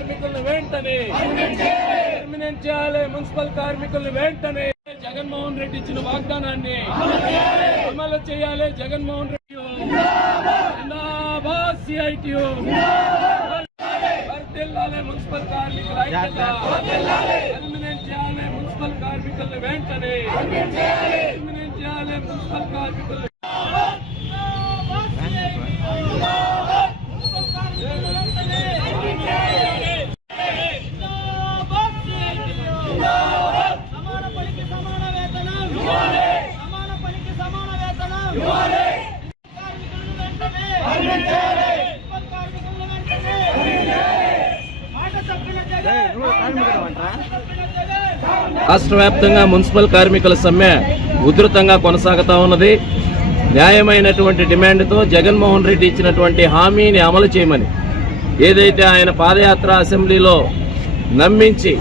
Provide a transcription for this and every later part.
కార్మికులను వెంటనే పర్మనెంట్ చేయాలి. మున్సిపల్ కార్మికులను వెంటనే జగన్మోహన్ రెడ్డి ఇచ్చిన వాగ్దానాన్ని అమలు చేయాలి. జగన్మోహన్ రెడ్డి జిందాబాద్, సిఐటియు వర్ధిల్లాలి. మున్సిపల్ కార్మికుల ఐక్యత పర్మనెంట్ చేయాలి. మున్సిపల్ కార్మికులను వెంటనే పర్మనెంట్ చేయాలి. మున్సిపల్ కార్మికులు రాష్ట్ర వ్యాప్తంగా మున్సిపల్ కార్మికుల సమ్మె ఉధృతంగా కొనసాగుతా ఉన్నది. న్యాయమైనటువంటి డిమాండ్తో జగన్మోహన్ రెడ్డి ఇచ్చినటువంటి హామీని అమలు చేయమని ఏదైతే ఆయన పాదయాత్ర అసెంబ్లీలో నమ్మించి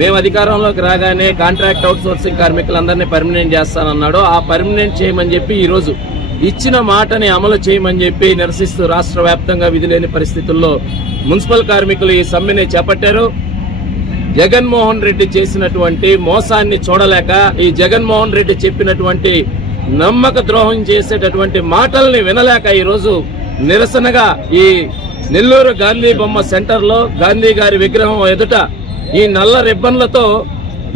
మేము అధికారంలోకి రాగానే కాంట్రాక్ట్ అవుట్సోర్సింగ్ కార్మికులందరినీ పర్మనెంట్ చేస్తానన్నాడో ఆ పర్మనెంట్ చేయమని చెప్పి ఈరోజు ఇచ్చిన మాటని అమలు చేయమని చెప్పి నిరసిస్తూ రాష్ట్ర వ్యాప్తంగా విధిలేని పరిస్థితుల్లో మున్సిపల్ కార్మికులు ఈ సమ్మెని చేపట్టారు. జగన్మోహన్ రెడ్డి చేసినటువంటి మోసాన్ని చూడలేక, ఈ జగన్మోహన్ రెడ్డి చెప్పినటువంటి నమ్మక ద్రోహం చేసేటటువంటి మాటల్ని వినలేక ఈరోజు నిరసనగా ఈ నెల్లూరు గాంధీ బొమ్మ సెంటర్ లో గాంధీ గారి విగ్రహం ఎదుట ఈ నల్ల రిబ్బన్లతో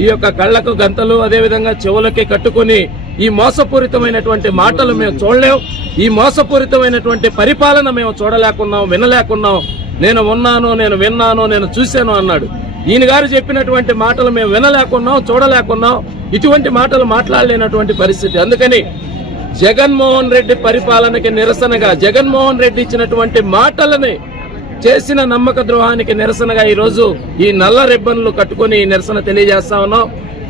ఈ యొక్క కళ్లకు గంతలు అదేవిధంగా చెవులకి కట్టుకుని ఈ మోసపూరితమైనటువంటి మాటలు మేము చూడలేం, ఈ మోసపూరితమైనటువంటి పరిపాలన మేము చూడలేకున్నాం, వినలేకున్నాం. నేను ఉన్నాను, నేను విన్నాను, నేను చూశాను అన్నాడు. ఈయన గారు చెప్పినటువంటి మాటలు మేము వినలేకున్నాం, చూడలేకున్నాం, ఇటువంటి మాటలు మాట్లాడలేనటువంటి పరిస్థితి. అందుకని జగన్మోహన్ రెడ్డి పరిపాలనకి నిరసనగా, జగన్మోహన్ రెడ్డి ఇచ్చినటువంటి మాటలని చేసిన నమ్మక ద్రోహానికి నిరసనగా ఈరోజు ఈ నల్ల రిబ్బన్లు కట్టుకుని నిరసన తెలియజేస్తా ఉన్నాం.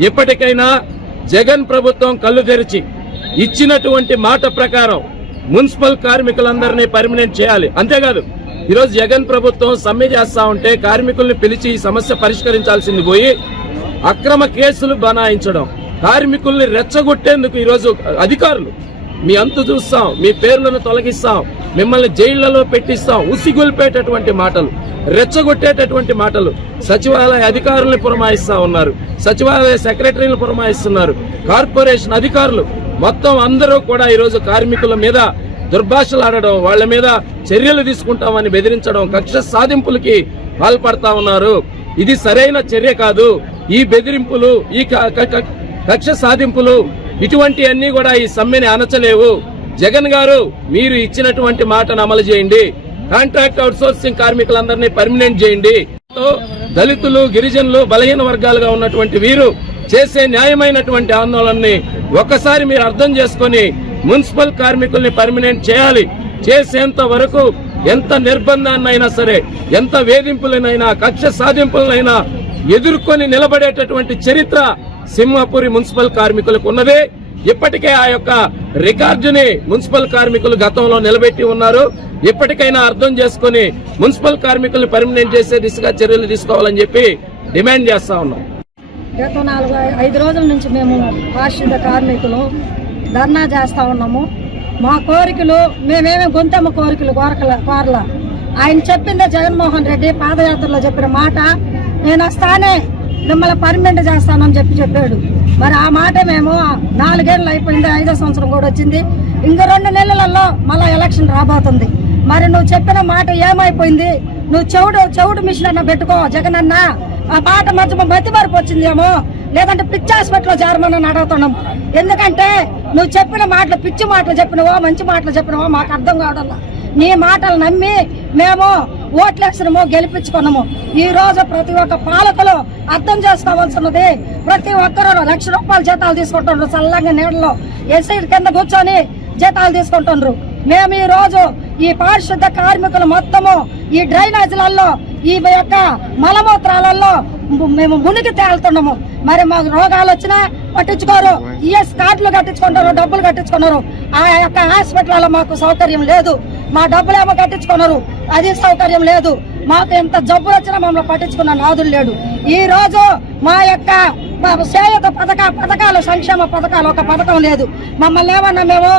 ఇప్పటికైనా జగన్ ప్రభుత్వం కళ్ళు తెరిచి ఇచ్చినటువంటి మాట ప్రకారం మున్సిపల్ కార్మికులందరినీ పర్మనెంట్ చేయాలి. అంతేకాదు ఈరోజు జగన్ ప్రభుత్వం సమ్మె చేస్తా ఉంటే కార్మికుల్ని పిలిచి ఈ సమస్య పరిష్కరించాల్సింది పోయి అక్రమ కేసులు బనాయించడం, కార్మికుల్ని రెచ్చగొట్టేందుకు ఈరోజు అధికారులు మీ అంతు చూస్తాం, మీ పేర్లను తొలగిస్తాం, మిమ్మల్ని జైళ్లలో పెట్టిస్తాం, ఉసిగొల్పేటటువంటి మాటలు, రెచ్చగొట్టేటటువంటి మాటలు సచివాలయ అధికారులను పురమాయిస్తా ఉన్నారు, సచివాలయ సెక్రటరీలను పురమాయిస్తున్నారు, కార్పొరేషన్ అధికారులు మొత్తం అందరూ కూడా ఈరోజు కార్మికుల మీద దుర్భాషలాడడం, వాళ్ల మీద చర్యలు తీసుకుంటామని బెదిరించడం, కక్ష సాధింపులకి పాల్పడతా ఉన్నారు. ఇది సరైన చర్య కాదు. ఈ బెదిరింపులు, ఈ కక్ష సాధింపులు ఇటువంటి అన్ని కూడా ఈ సమ్మెని అణచలేవు. జగన్ గారు మీరు ఇచ్చినటువంటి మాటను అమలు చేయండి. కాంట్రాక్ట్ అవుట్సోర్సింగ్ కార్మికులందరినీ పర్మనెంట్ చేయండి. దళితులు, గిరిజనులు, బలహీన వర్గాలుగా ఉన్నటువంటి వీరు చేసే న్యాయమైనటువంటి ఆందోళనని ఒక్కసారి మీరు అర్థం చేసుకుని మున్సిపల్ కార్మికుల్ని పర్మనెంట్ చేయాలి. చేసేంత వరకు ఎంత నిర్బంధాన్నైనా సరే, ఎంత వేధింపులనైనా, కక్ష సాధింపులనైనా ఎదుర్కొని నిలబడేటటువంటి చరిత్ర సింహపురి మున్సిపల్ కార్మికులకు ఉన్నదే. ఇప్పటికే ఆ యొక్క రికార్డుని మున్సిపల్ కార్మికులు గతంలో నిలబెట్టి ఉన్నారు. ఇప్పటికైనా అర్థం చేసుకుని మున్సిపల్ కార్మికుల్ని పర్మనెంట్ చేసే దిశగా చర్యలు తీసుకోవాలని చెప్పి డిమాండ్ చేస్తా ఉన్నాం. గత 4-5 రోజుల నుంచి మేము పారిశుద్ధ కార్మికులు ధర్నా చేస్తా ఉన్నాము. మా కోరికలు మేమేమే గొంతమ్మ కోరికలు కోరల. ఆయన చెప్పిందే జగన్మోహన్ రెడ్డి పాదయాత్రలో చెప్పిన మాట, నేను వస్తానే మిమ్మల్ని పర్మనెంట్ చేస్తానని చెప్పాడు. మరి ఆ మాట మేము 4 ఏళ్ళు అయిపోయింది, 5వ సంవత్సరం కూడా వచ్చింది. ఇంక 2 నెలలలో మళ్ళా ఎలక్షన్ రాబోతుంది. మరి నువ్వు చెప్పిన మాట ఏమైపోయింది? నువ్వు చెవుడు మిషన్ అన్న పెట్టుకో జగన్ అన్న. ఆ మాట మధ్య బతిమరుపు వచ్చిందేమో, లేదంటే పిచ్చి హాస్పిటల్లో చేరమని అడుగుతున్నాం. ఎందుకంటే నువ్వు చెప్పిన మాటలు పిచ్చి మాటలు చెప్పినవో మంచి మాటలు చెప్పినవో మాకు అర్థం కావడం. నీ మాటలు నమ్మి మేము ఓట్లేసినమో గెలిపించుకున్నాము. ఈ రోజు ప్రతి ఒక్క పాలకులు అర్థం చేసుకోవాల్సినది, ప్రతి ఒక్కరు ₹1,00,000 జీతాలు తీసుకుంటున్నారు. చల్లంగా నీళ్ళలో ఎస్ఐ కింద కూర్చొని జీతాలు తీసుకుంటున్నారు. మేము ఈ రోజు ఈ పారిశుద్ధ కార్మికులు మొత్తము ఈ డ్రైనేజీలలో, ఈ యొక్క మలమూత్రాలలో మేము మునిగి తేలుతున్నాము. మరి మాకు రోగాలు వచ్చినా పట్టించుకోరు. ఈఎస్ కార్డులు కట్టించుకుంటారు, డబ్బులు కట్టించుకున్నారు. ఆ యొక్క హాస్పిటల్లో మాకు సౌకర్యం లేదు. మా డబ్బులేమో కట్టించుకున్నారు, అది సౌకర్యం లేదు. మాకు ఎంత జబ్బులు వచ్చినా మమ్మల్ని పట్టించుకున్న నాదులు లేడు. ఈ రోజు మా యొక్క చేయూత పథకాలు, సంక్షేమ పథకాలు ఒక పథకం లేదు. మమ్మల్ని ఏమన్నా మేము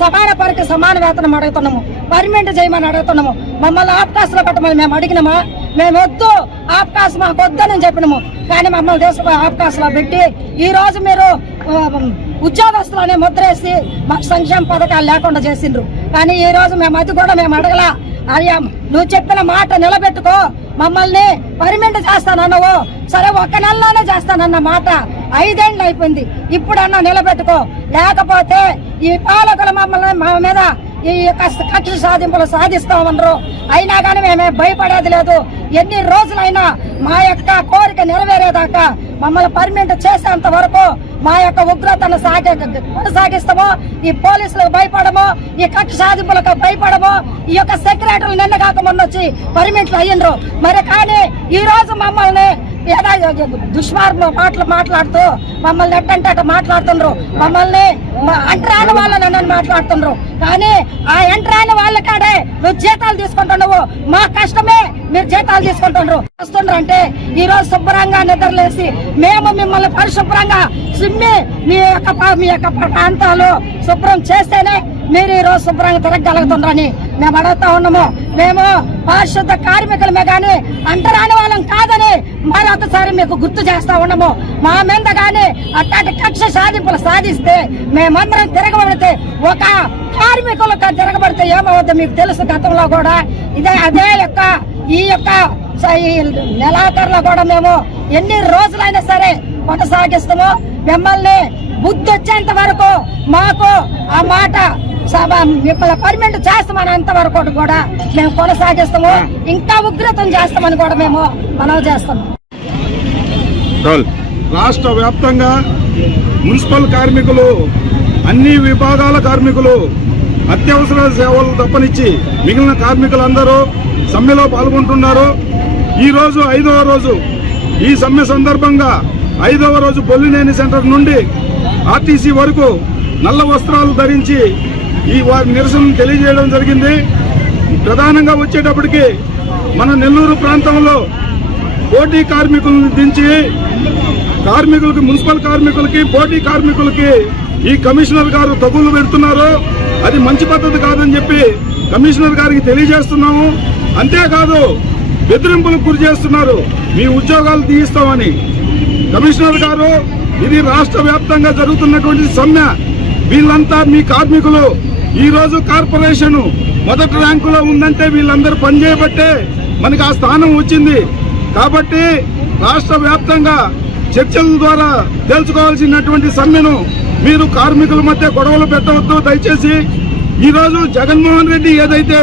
సమాన పరికి సమాన వేతనం అడుగుతున్నాము, పర్మనెంట్ చేయమని అడుగుతున్నాము. మమ్మల్ని ఆప్కాస్లో పెట్టమని మేము అడిగినామా? మేము వద్దు, ఆప్కాస్ మాకు వద్దని చెప్పినాము. కానీ మమ్మల్ని తీసుకుపోయి ఆప్కాస్లో పెట్టి ఈ రోజు మీరు ఉద్యోగస్తులనే ముద్రేసి మాకు సంక్షేమ పథకాలు లేకుండా చేసిండ్రు. కానీ ఈ రోజు మేము అది కూడా మేము అడగలా. అయ్యా, నువ్వు చెప్పిన మాట నిలబెట్టుకో, మమ్మల్ని పర్మనెంట్ చేస్తానన్నావు, సరే 1 నెలలోనే చేస్తానన్న మాట 5 ఏళ్ళు అయిపోయింది. ఇప్పుడన్నా నిలబెట్టుకో, లేకపోతే ఈ పాలకులు మమ్మల్ని మా మీద ఈ కక్ష సాధింపులు సాధిస్తామన్నారు. అయినా కానీ మేమే భయపడేది లేదు. ఎన్ని రోజులైనా మా యొక్క కోరిక నెరవేరేదాకా మమ్మల్ని పర్మనెంట్ చేసేంత వరకు మా యొక్క ఉగ్రతను కొనసాగిస్తామో, ఈ పోలీసులకు భయపడమో, ఈ కక్ష సాధింపులకు భయపడమో. ఈ యొక్క సెక్రటరీలు నిన్న కాక మొన్న వచ్చి పర్మనెంట్లు అయ్యిండ్రు. మరి కానీ ఈ రోజు మమ్మల్ని దుష్మార్గం మాట్లాడుతూ మమ్మల్ని ఎట్టంటే అట్ట మాట్లాడుతుండ్రు. మమ్మల్ని అంటరాని వాళ్ళని మాట్లాడుతుండ్రు. కానీ ఆ ఎంటరాని వాళ్ళ కాడే నువ్వు జీతాలు తీసుకుంటున్నావు, మా కష్టమే మీరు జీతాలు తీసుకుంటుండ్రు. వస్తుండ్రు అంటే ఈ రోజు శుభ్రంగా నిద్రలేసి మేము మిమ్మల్ని పరిశుభ్రంగా సిమ్మి మీ యొక్క ప్రాంతాలు శుభ్రం చేస్తేనే మీరు ఈ రోజు శుభ్రంగా తిరగలుగుతుండ్రని మేము అడుగుతా ఉన్నాము. మేము పారిశుద్ధ కార్మికులమే కానీ అంటరాని వాళ్ళం కాదని మరొకసారి మీకు గుర్తు చేస్తా ఉన్నాము. మా మీద కానీ అట్లాంటి కక్ష సాధింపులు సాధిస్తే మేమందరం తిరగబడితే, ఒక కార్మికులకు తిరగబడితే ఏమవుద్దో మీకు తెలుసు. గతంలో కూడా అదే ఈ యొక్క నెలాఖరులో కూడా మేము ఎన్ని రోజులైనా సరే కొనసాగిస్తాము. మిమ్మల్ని బుద్ధి వచ్చేంత వరకు మాకు ఆ మాట మిమ్మల్ని పర్మనెంట్ చేస్తామనేంత వరకు కూడా మేము కొనసాగిస్తాము. ఇంకా ఉగ్రతం చేస్తామని కూడా మేము మనవి చేస్తాము. రాష్ట్ర వ్యాప్తంగా మున్సిపల్ కార్మికులు, అన్ని విభాగాల కార్మికులు, అత్యవసర సేవలు తప్పనిచ్చి మిగిలిన కార్మికులందరూ సమ్మెలో పాల్గొంటున్నారు. ఈ రోజు 5వ రోజు. ఈ సమ్మె సందర్భంగా 5వ రోజు బొల్లినేని సెంటర్ నుండి ఆర్టీసీ వరకు నల్ల వస్త్రాలు ధరించి ఈ వారి నిరసన తెలియజేయడం జరిగింది. ప్రధానంగా వచ్చేటప్పటికి మన నెల్లూరు ప్రాంతంలో పోటీ కార్మికులను దించి కార్మికులకి, మున్సిపల్ కార్మికులకి, పోటీ కార్మికులకి ఈ కమిషనర్ గారు తగులు పెడుతున్నారు. అది మంచి పద్ధతి కాదని చెప్పి కమిషనర్ గారికి తెలియజేస్తున్నాము. అంతేకాదు బెదిరింపులకు గురి చేస్తున్నారు, మీ ఉద్యోగాలు తీయిస్తామని. కమిషనర్ గారు, ఇది రాష్ట్ర వ్యాప్తంగా జరుగుతున్నటువంటి సమ్మె. వీళ్ళంతా మీ కార్మికులు. ఈ రోజు కార్పొరేషన్ మొదటి ర్యాంకులో ఉందంటే వీళ్ళందరూ పనిచేయబట్టే మనకి ఆ స్థానం వచ్చింది. కాబట్టి రాష్ట్ర వ్యాప్తంగా చర్చల ద్వారా తెలుసుకోవాల్సినటువంటి సమ్మెను మీరు కార్మికుల మధ్య గొడవలు పెట్టవద్దు దయచేసి. ఈ రోజు జగన్మోహన్ రెడ్డి ఏదైతే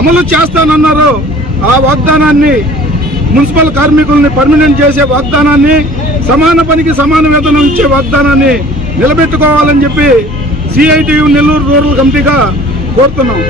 అమలు చేస్తానన్నారో ఆ వాగ్దానాన్ని, మున్సిపల్ కార్మికుల్ని పర్మనెంట్ చేసే వాగ్దానాన్ని, సమాన పనికి సమాన వేతనం ఇచ్చే వాగ్దానాన్ని నిలబెట్టుకోవాలని చెప్పి సిఐటియు నెల్లూరు రూరల్ కమిటీగా కోరుతున్నాం.